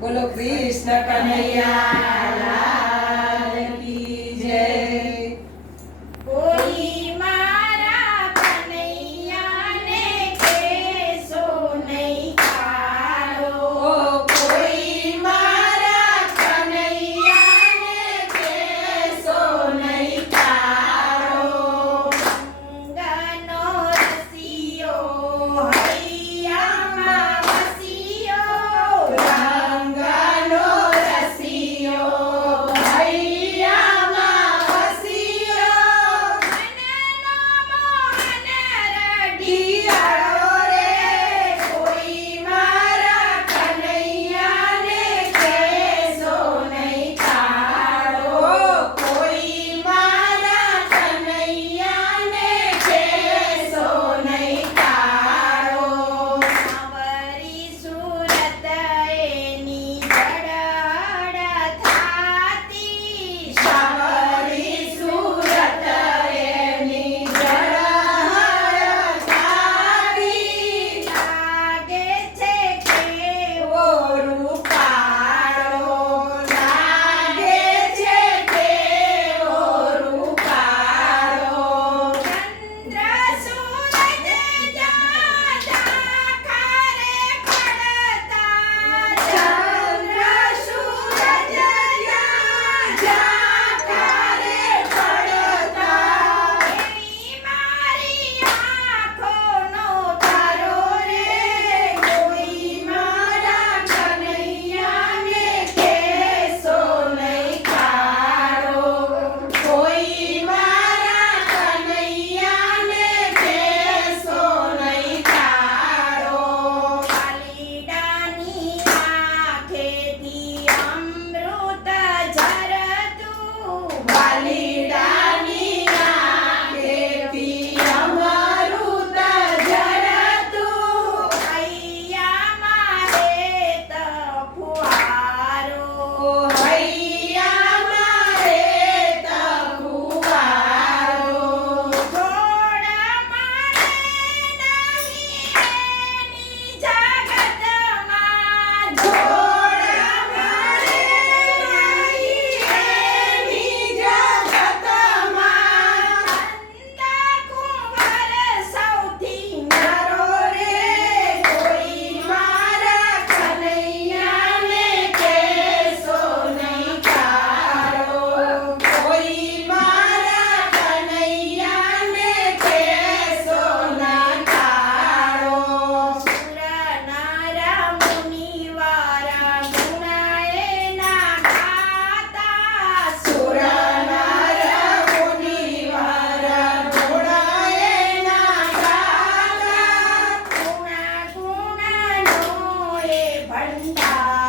બોલો કૃષ્ણ કનૈયા લાલ કી જય। કોઈ મારા કનૈયાને કહેશો નહીં કાળો, કોઈ મારા કનૈયાને કહેશો નહીં કાળો। ગંગાનો રસિયો હૈયામાં વસિયો, ગંગાનો રસિયો હૈયામાં વસિયો। મનનો મોહન રડી દિયાળો રે કોઈ મારા કનૈયાને કહેશો નહીં કાળો। કોઈ મારા કનૈયાને કહેશો નહીં કાળો। સાવરી સુરત એની જડહડ થાતી, સાવરી સુરત એની જડહડ થાતી। લાગે છે કે ઓરું કાળો લાગે છે કે ઓરું કાળો। ચંદ્ર સૂરજ જાતા કારે પડતા, ચંદ્ર સૂરજ જાકારે પડતા। એવી મારી આંખોનો તારો રે કોઈ મારા કનૈયાને કહેશો નહીં કાળો। કોઈ મારા કનૈયાને કહેશો નહીં કાળો। પાલીડાની આંખેથી અમૃત ઝરતું, વાલીડાની આંખેથી અમૃત ઝરતું। હૈયામાં રેત ફુવારો, હૈયામાં રેત ફુવારો। છોડ મારે નહીં એની જગતમાં, જોડ મારે નહીં એની જગતમાં। નંદા કુંવર સૌથી નરો રે કોઈ મારા કનૈયાને કહેશો નહીં કાળો। કોઈ મારા કનૈયાને કહેશો નહીં કાળો। સુર નર મુનિવારા ગુણ એના ગાતા, સુર નર મુનિવાર ગુણ એના ગાતા। ગુણ ગુણનો એ ભંડાર,